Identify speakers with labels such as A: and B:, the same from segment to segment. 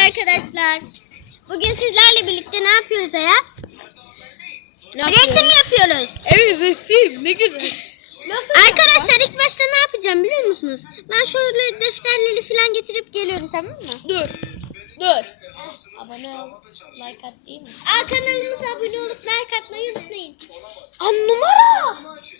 A: arkadaşlar. Bugün sizlerle birlikte ne yapıyoruz Hayat? Resim yapıyoruz.
B: Evet, resim ne güzel.
A: Arkadaşlar ilk başta ne yapacağım biliyor musunuz? Ben şöyle defterleri falan getirip geliyorum, tamam mı?
B: Dur.
A: Abone ol, like at değil mi? Kanalımıza abone olup like atmayı unutmayın.
B: Numara.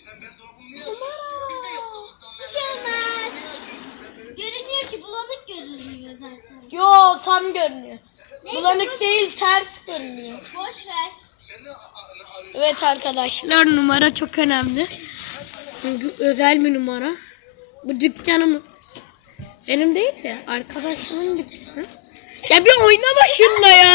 A: Bir şey olmaz. Görünüyor ki, bulanık görünüyor zaten.
B: Yo, tam görünüyor.
A: Neyse,
B: Bulanık değil, ters görünüyor.
A: Boş ver.
B: Evet arkadaşlar, numara çok önemli. Çünkü özel bir numara. Bu dükkanım benim değil de arkadaşımın dükkanı. Ya bir oynama şunla ya.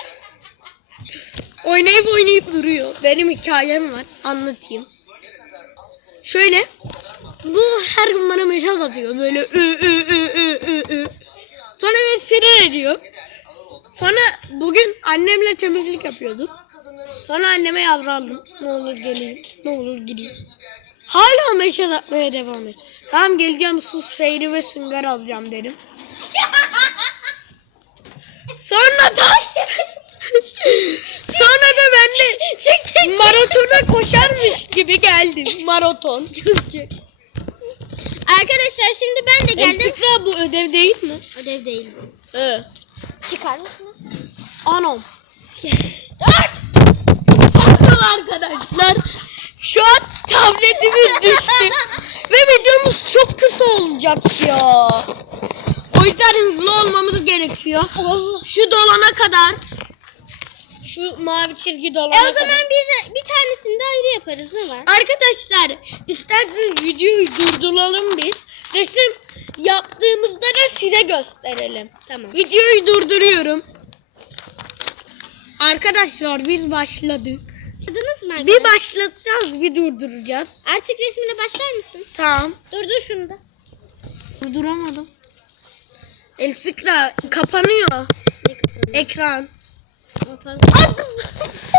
B: Oynayıp duruyor. Benim hikayem var, anlatayım. Şöyle, bu her gün bana mesaj atıyor böyle ü. Sonra beni sinir ediyor. Sonra bugün annemle temizlik yapıyorduk. Sonra anneme yavraldım. Ne olur geleyim, ne olur gideyim. Hala mesaj atmaya devam et. Tamam geleceğim, sus, peyri ve sünger alacağım dedim. Sonra da ben de maratona koşarmış gibi geldim. Maraton.
A: Arkadaşlar şimdi ben de geldim.
B: Fikra, bu ödev değil mi?
A: Ödev değil bu. Çıkar mısınız?
B: Anam.
A: 4.
B: Bakın arkadaşlar. Şu an tabletimiz düştü. Ve videomuz çok kısa olacak ya. O yüzden hızlı olmamız gerekiyor. Şu dolana kadar. Şu mavi çizgi dolana kadar.
A: O zaman bir tanesini de ayrı yaparız, ne var?
B: Arkadaşlar isterseniz videoyu durduralım biz. Resim yaptığımızda da size gösterelim.
A: Tamam.
B: Videoyu durduruyorum. Arkadaşlar biz başladık.
A: Anladınız mı?
B: Bir başlatacağız, bir durduracağız.
A: Artık resmine başlar mısın?
B: Tamam.
A: Durdur şunu da.
B: Durduramadım. El Fikra kapanıyor.
A: Ne kapanıyor?
B: Ekran.
A: Kapan.